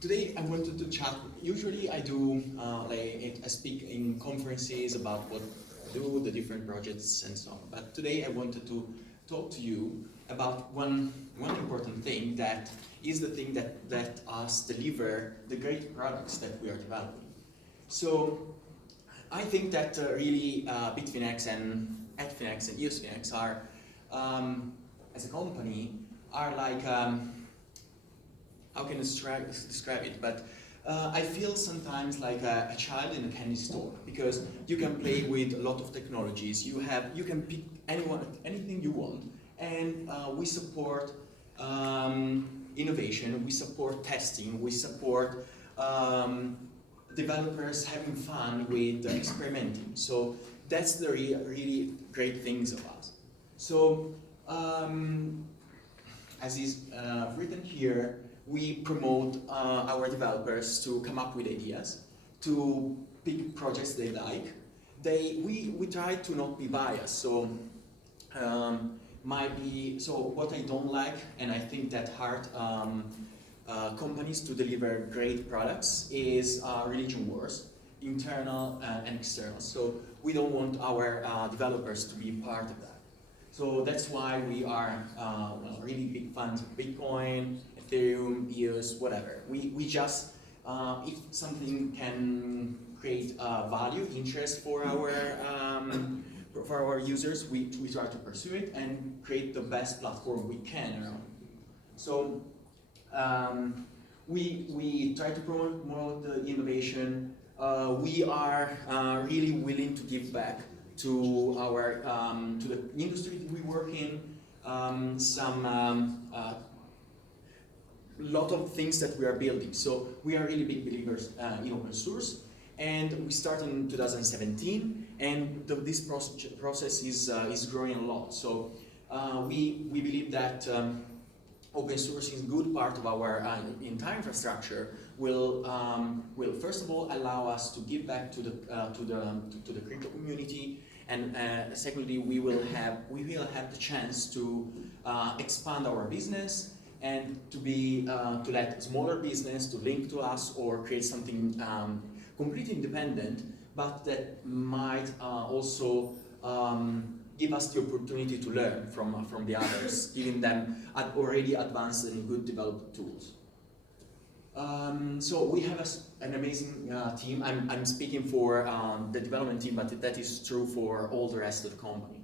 Today I wanted to chat. Usually I do I speak in conferences about what I do, the different projects and so on. But today I wanted to talk to you about one important thing that is the thing that let us deliver the great products that we are developing. So I think that really Bitfinex and ETHFinex and ETHFinex are, as a company, are like how can I describe it? But I feel sometimes like a child in a candy store, because you can play with a lot of technologies. You can pick anything you want, and we support innovation. We support testing. We support developers having fun with experimenting. So that's the really great things of us. So as is written here, we promote our developers to come up with ideas, to pick projects they like. We try to not be biased. So what I don't like, and I think that hard companies to deliver great products, is religion wars, internal and external. So we don't want our developers to be part of that. So that's why we are really big fans of Bitcoin, Ethereum, EOS, whatever. We just, if something can create value, interest for our users, we try to pursue it and create the best platform we can around it. So we try to promote the innovation. We are really willing to give back to our to the industry that we work in. Lot of things that we are building. So we are really big believers in open source, and we started in 2017, and this process is growing a lot. So we believe that open source is a good part of our entire infrastructure. Will first of all allow us to give back to the crypto community, and secondly, we will have the chance to expand our business and to let smaller business to link to us or create something completely independent, but that might also give us the opportunity to learn from the others, giving them already advanced and good developed tools. So we have an amazing team. I'm speaking for the development team, but that is true for all the rest of the company.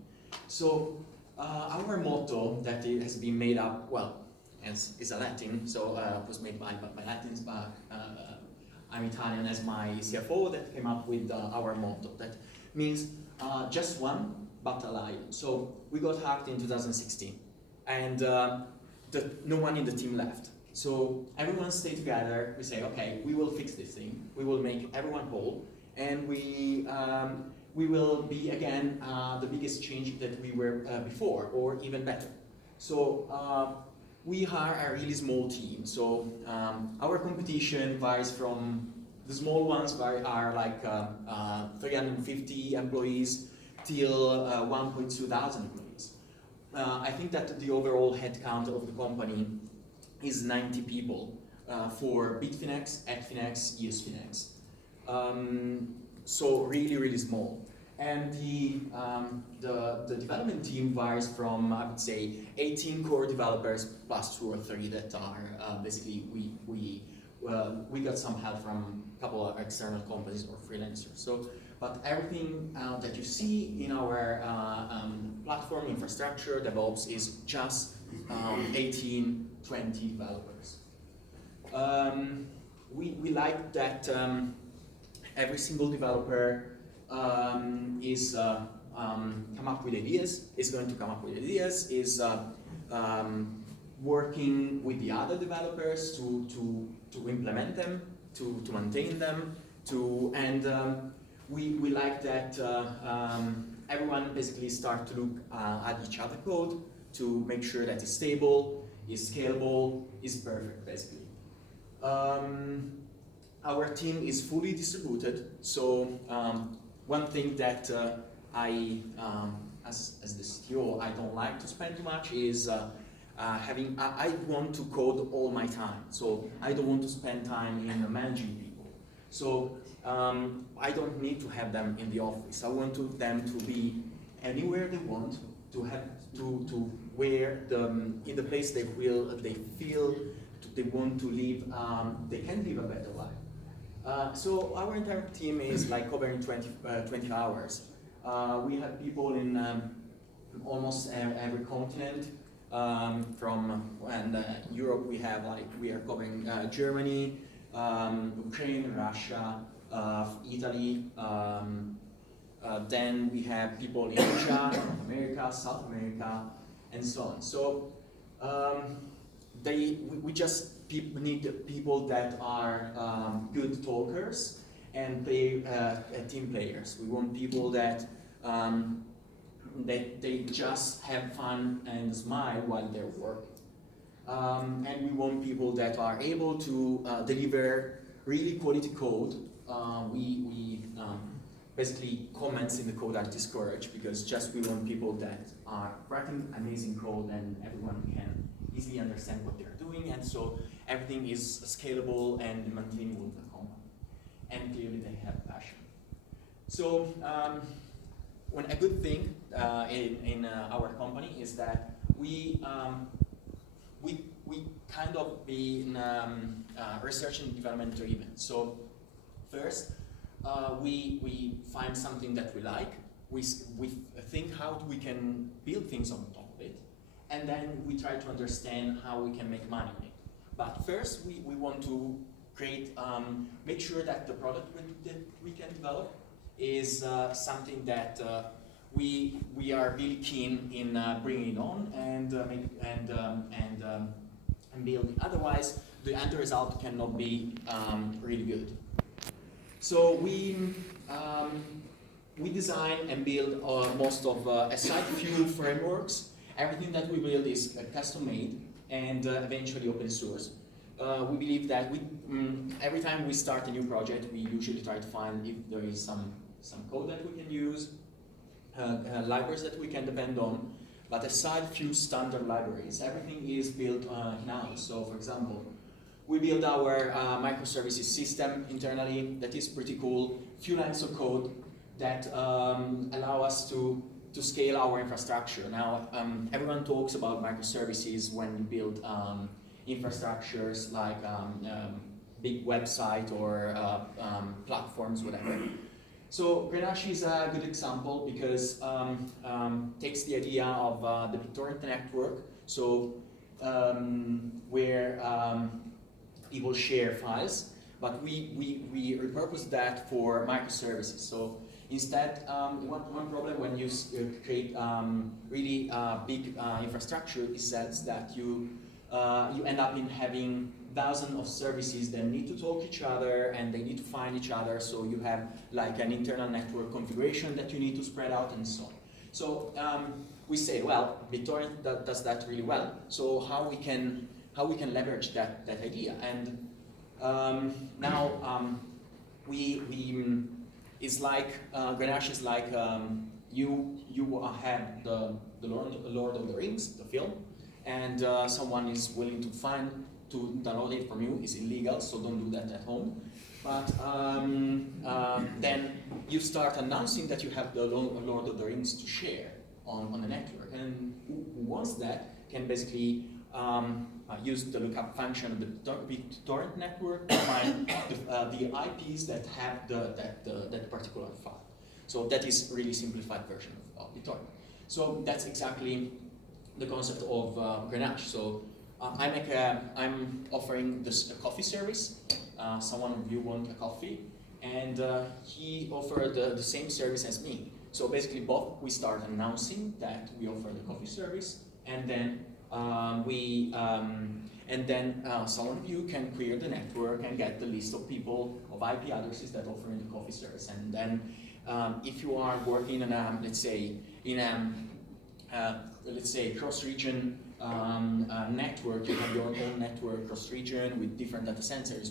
So our motto that has been made up, well, is a Latin, so it was made by Latins, but I'm Italian as my CFO that came up with our motto. That means just one, but alive. So we got hacked in 2016, and no one in the team left. So everyone stayed together. We say, okay, we will fix this thing. We will make everyone whole, and we will be again the biggest change that we were before, or even better. So we are a really small team. So our competition varies from the small ones are like 350 employees till 1.2 thousand employees. I think that the overall headcount of the company is 90 people for Bitfinex, ETHFinex, ETHFinex. So really small. And the development team varies from, I would say, 18 core developers plus 2 or 3 that are basically we got some help from a couple of external companies or freelancers. So, but everything that you see in our platform infrastructure, DevOps, is just 18, 20 developers. We like that every single developer is come up with ideas, is going to come up with ideas, is working with the other developers to implement them, to maintain them, and we like that everyone basically start to look at each other code to make sure that it's stable, is scalable, is perfect, basically. Our team is fully distributed, so one thing that I, as the CTO, I don't like to spend too much is I want to code all my time, so I don't want to spend time in managing people. So I don't need to have them in the office. I want them to be anywhere they want, to have to where in the place they feel they want to live. They can live a better life. So our entire team is like covering 20 hours. We have people in almost every continent. Europe, we are covering Germany, Ukraine, Russia, Italy. Then we have people in Asia, North America, South America, and so on. So we just need people that are good talkers and team players. We want people that they just have fun and smile while they're working. And we want people that are able to deliver really quality code. Basically, comments in the code are discouraged because we want people that are writing amazing code and everyone can easily understand what they're doing, and so everything is scalable and maintainable in the company. And clearly they have passion. So a good thing in our company is that we kind of been research and development driven. So first, we find something that we like. We think how we can build things on top of it, and then we try to understand how we can make money on it. But first, we want to make sure that the product that we can develop is something that we are really keen in bringing it on and building. Otherwise, the end result cannot be really good. So we design and build most of aside few frameworks. Everything that we build is custom made and eventually open source. We believe that every time we start a new project, we usually try to find if there is some code that we can use, libraries that we can depend on. But aside few standard libraries, everything is built in-house. So for example, we build our microservices system internally. That is pretty cool. Few lines of code that allow us to scale our infrastructure. Now, everyone talks about microservices when you build infrastructures like big website or platforms, whatever. So Grenache is a good example because takes the idea of the BitTorrent network. So where people share files, but we repurpose that for microservices. So instead, one problem when you create really big infrastructure is that you end up in having thousands of services that need to talk to each other and they need to find each other. So you have like an internal network configuration that you need to spread out and so on. So we say, well, BitTorrent does that really well. So how we can leverage that idea? And now it's like Grenache is like you have the Lord of the Rings, the film, and someone is willing to download it from you. Is illegal, so don't do that at home. But then you start announcing that you have the Lord of the Rings to share on the network, and who wants that can basically use the lookup function of the BitTorrent network to find the IPs that have that particular file. So that is really simplified version of BitTorrent. So that's exactly the concept of Grenache. So I'm offering this a coffee service. Someone of you want a coffee, and he offered the same service as me. So basically, both we start announcing that we offer the coffee service, and then someone of you can query the network and get the list of people of IP addresses that offer the coffee service. And then, if you are working in let's say cross-region network, you have your own network cross-region with different data centers.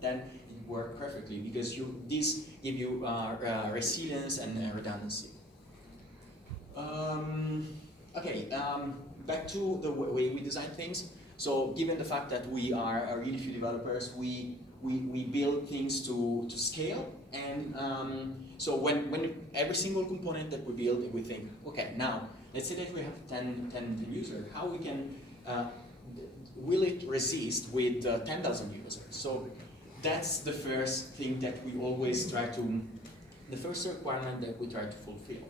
Then it works perfectly because this give you resilience and redundancy. Okay, back to the way we design things. So given the fact that we are really few developers, we build things to scale, and so when every single component that we build, we think, okay, now let's say that we have 10 users, how we can will it resist with 10,000 users? So that's the first thing that we always try to, the first requirement that we try to fulfill.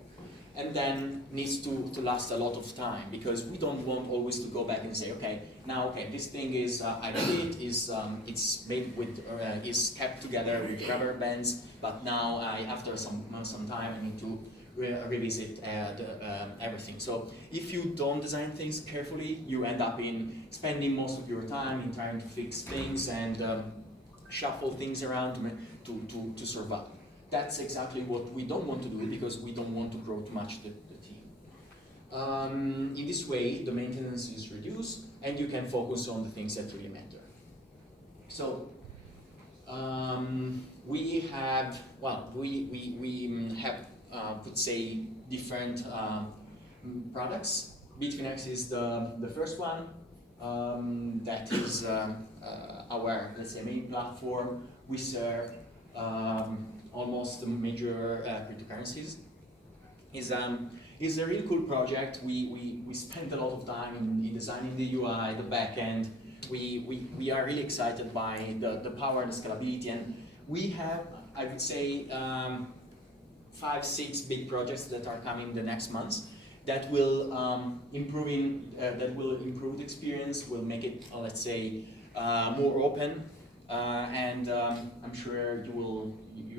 And then needs to last a lot of time, because we don't want always to go back and say, okay, now okay, this thing is I did it, it's made with is kept together with rubber bands, but now after some time I need to revisit everything. So if you don't design things carefully, you end up in spending most of your time in trying to fix things and shuffle things around to survive. That's exactly what we don't want to do, because we don't want to grow too much the team. In this way, the maintenance is reduced, and you can focus on the things that really matter. So we have, well, we have, could say, different products. Bitfinex is the first one. That is our, let's say, main platform. We serve almost the major cryptocurrencies. Is a really cool project. We spent a lot of time in designing the UI, the backend. We are really excited by the power and the scalability, and we have, I would say, 5-6 big projects that are coming the next months that will improve the experience, will make it, let's say, more open. And I'm sure you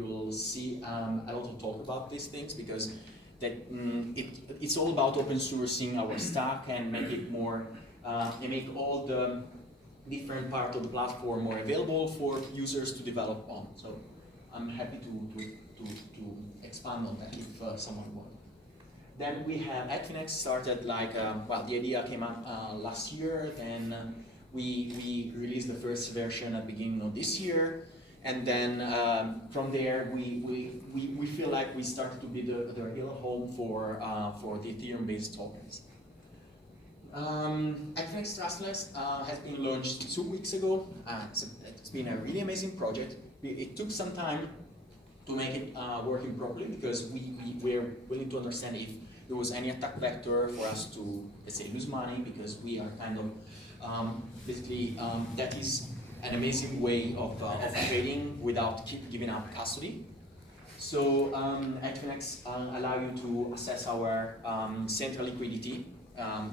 will see a lot of talk about these things, because it's all about open sourcing our stack and make it more, and make all the different parts of the platform more available for users to develop on. So I'm happy to expand on that if someone wants. Then we have ETHFinex started like, well, the idea came up last year, then we released the first version at the beginning of this year, and then from there we feel like we started to be the real home for the Ethereum-based tokens. ETHFinex Trustless has been launched 2 weeks ago. It's been a really amazing project. It took some time to make it working properly, because we were willing to understand if there was any attack vector for us to, let's say, lose money, because we are kind of basically that is an amazing way of trading without giving up custody. So ETHFinex allow you to assess our central liquidity,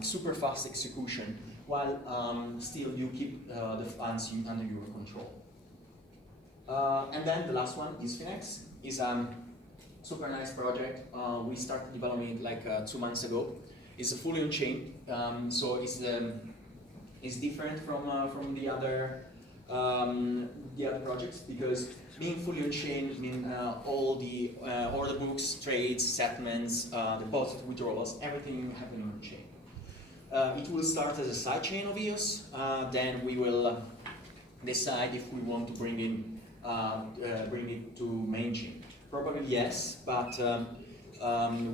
super fast execution, while still you keep the funds under your control. And then the last one, ETHFinex, is a super nice project. We started developing it like 2 months ago. It's a fully on-chain, so it's different from the other projects, because being fully on-chain means all the order books, trades, settlements, deposit, withdrawals, everything happening on-chain. It will start as a sidechain of EOS. Then we will decide if we want to bring it to main chain. Probably yes, but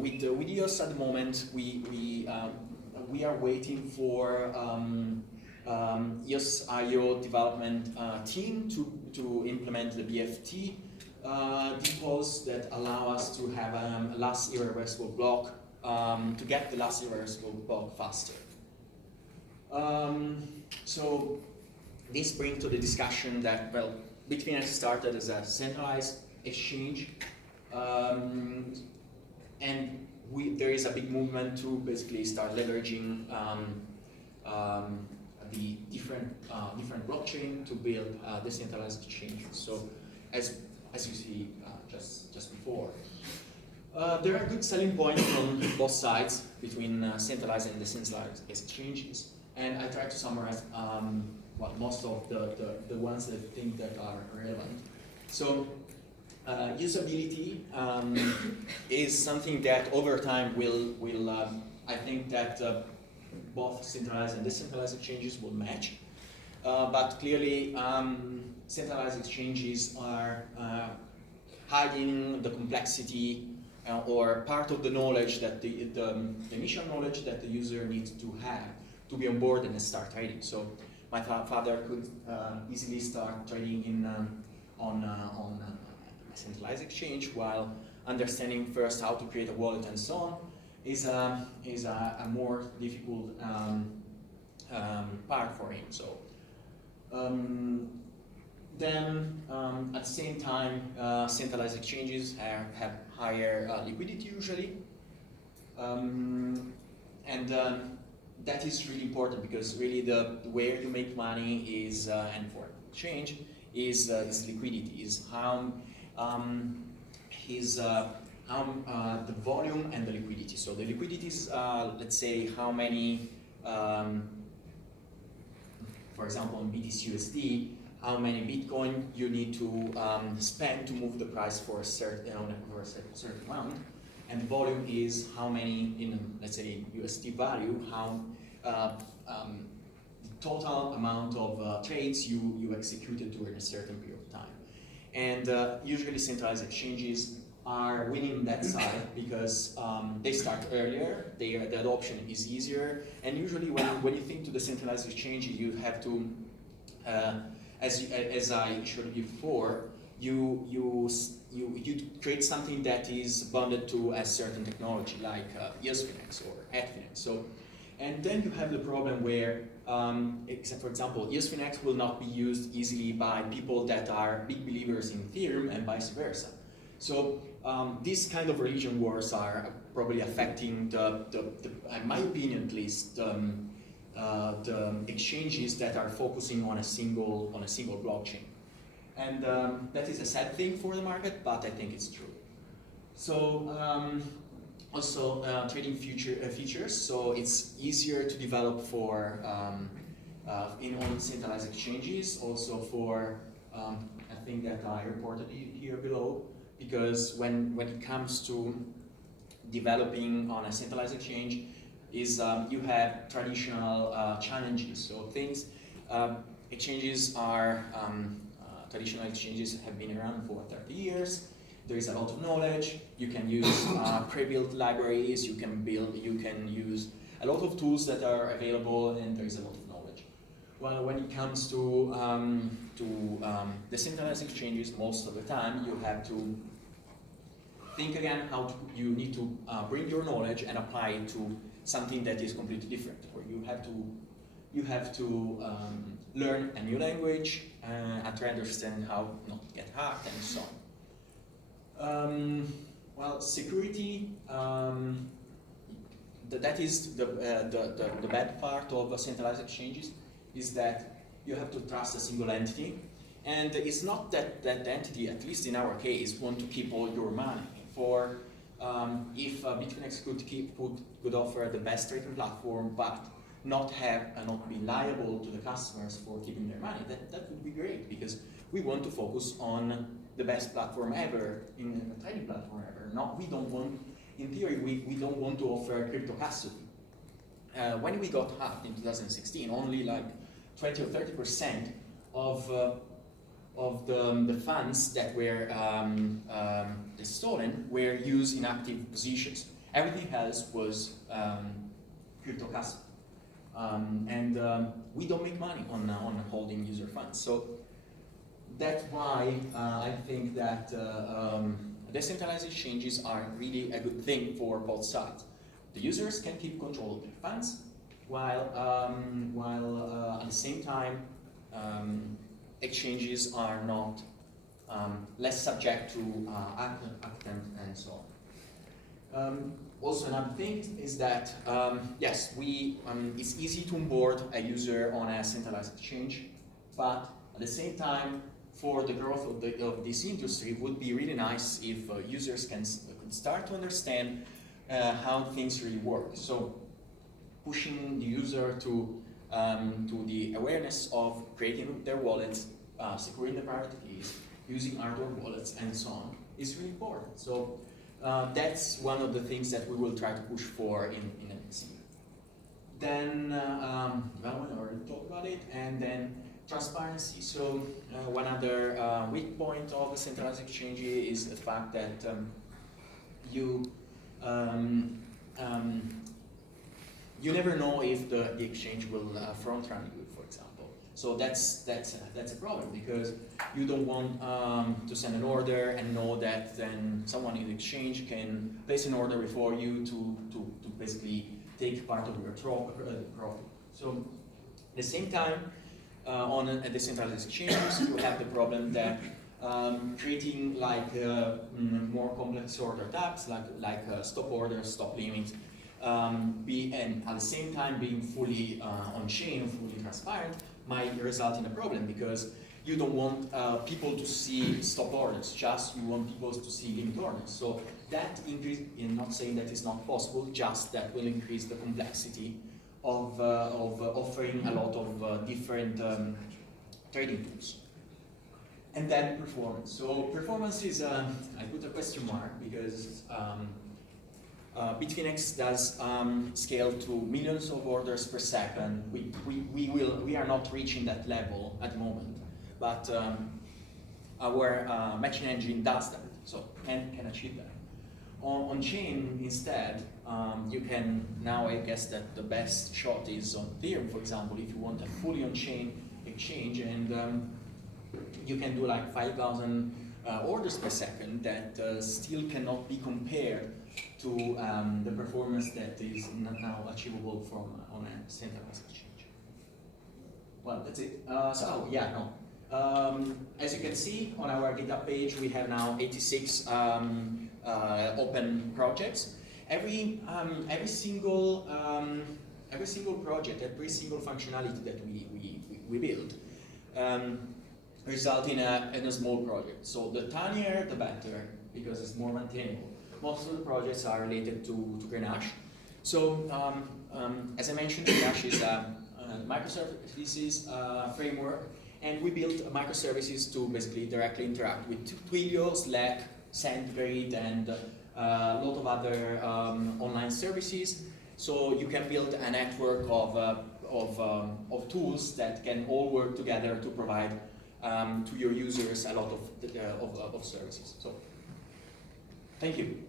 with EOS at the moment, we are waiting for EOS IO development team to implement the BFT depots that allow us to have a last irreversible block, to get the last irreversible block faster. So this brings to the discussion that, well, Bitfinex started as a centralized exchange, and there is a big movement to basically start leveraging the different blockchain to build decentralized exchanges. So as you see just before, there are good selling points from both sides between centralized and decentralized exchanges, and I try to summarize well, most of the ones that I think that are relevant. So usability is something that over time will I think that both centralized and decentralized exchanges will match, but clearly centralized exchanges are hiding the complexity or part of the knowledge that the initial knowledge that the user needs to have to be on board and start trading. So my father could easily start trading on a centralized exchange, while understanding first how to create a wallet and so on is a more difficult part for him. So then at the same time, centralized exchanges have higher liquidity usually, and that is really important, because really the where you make money is and for exchange is liquidity, is how the volume and the liquidity. So the liquidity is let's say how many, for example, on BTC/USD, how many Bitcoin you need to spend to move the price for a certain amount, and the volume is how many in, let's say, USD value, how the total amount of trades you executed during a certain period of time. And usually centralized exchanges are winning that side because they start earlier, the adoption is easier, and usually when you think to the centralized exchange, you have to, as I showed you before, you create something that is bonded to a certain technology, like ETHFinex or ETHFinex. So, and then you have the problem where, for example, ETHFinex will not be used easily by people that are big believers in Ethereum and vice versa. So these kind of religion wars are probably affecting in my opinion at least, the exchanges that are focusing on a single blockchain. And that is a sad thing for the market, but I think it's true. So also trading features, so it's easier to develop for on centralized exchanges, also for a thing that I reported here below, because when it comes to developing on a centralized exchange, is you have traditional challenges. So things, exchanges are, traditional exchanges have been around for 30 years. There is a lot of knowledge. You can use pre-built libraries. You can use a lot of tools that are available, and there is a lot of knowledge. Well, when it comes to decentralized exchanges, most of the time you have to think again how you need to bring your knowledge and apply it to something that is completely different, or you have to learn a new language and try to understand how not to get hacked and so on. Well, security, that is the bad part of centralized exchanges, is that you have to trust a single entity, and it's not that that entity, at least in our case, want to keep all your money. For if Bitfinex could offer the best trading platform, but not be liable to the customers for keeping their money, that would be great, because we want to focus on the best platform ever, in a trading platform ever. We don't want, in theory, we don't want to offer crypto custody. When we got hacked in 2016, only like 20 or 30% of the funds that were stolen were used in active positions. Everything else was crypto custody. We don't make money on holding user funds. So that's why I think that decentralized exchanges are really a good thing for both sides. The users can keep control of their funds, while at the same time exchanges are not less subject to attempts and so on. Also, another thing is that yes, it's easy to onboard a user on a centralized exchange, but at the same time, for the growth of this industry, it would be really nice if users could start to understand how things really work. So, pushing the user to the awareness of creating their wallets, securing the private keys, using hardware wallets, and so on is really important. So that's one of the things that we will try to push for in the next year. Then development, I already talked about it, and then transparency. So one other weak point of the centralized exchange is the fact that you you never know if the exchange will front run you, for example. So that's a problem, because you don't want to send an order and know that then someone in the exchange can place an order before you to basically take part of your profit. So at the same time, at the centralized exchanges, you have the problem that creating like more complex order types, like stop orders, stop limits, and at the same time being fully on-chain, fully transparent, might result in a problem, because you don't want people to see stop orders, just you want people to see limit orders. So that increase, I'm not saying that it's not possible, just that will increase the complexity of offering a lot of different trading tools. And then performance. So performance is, I put a question mark, because Bitfinex does scale to millions of orders per second. We are not reaching that level at the moment, but our matching engine does that, so can achieve that. On chain instead, you can now, I guess that the best shot is on Ethereum, for example, if you want a fully on-chain exchange, and you can do like 5,000 orders per second that still cannot be compared to the performance that is now achievable from on a centralized exchange. Well, that's it. So yeah, no. As you can see on our GitHub page, we have now 86 open projects. Every single project, every single functionality that we build result in a small project. So the tinier, the better, because it's more maintainable. Most of the projects are related to Grenache. So as I mentioned, Grenache is a microservices framework, and we built microservices to basically directly interact with Twilio, Slack, SendGrid, and a lot of other online services. So you can build a network of tools that can all work together to provide to your users a lot of services. So, thank you.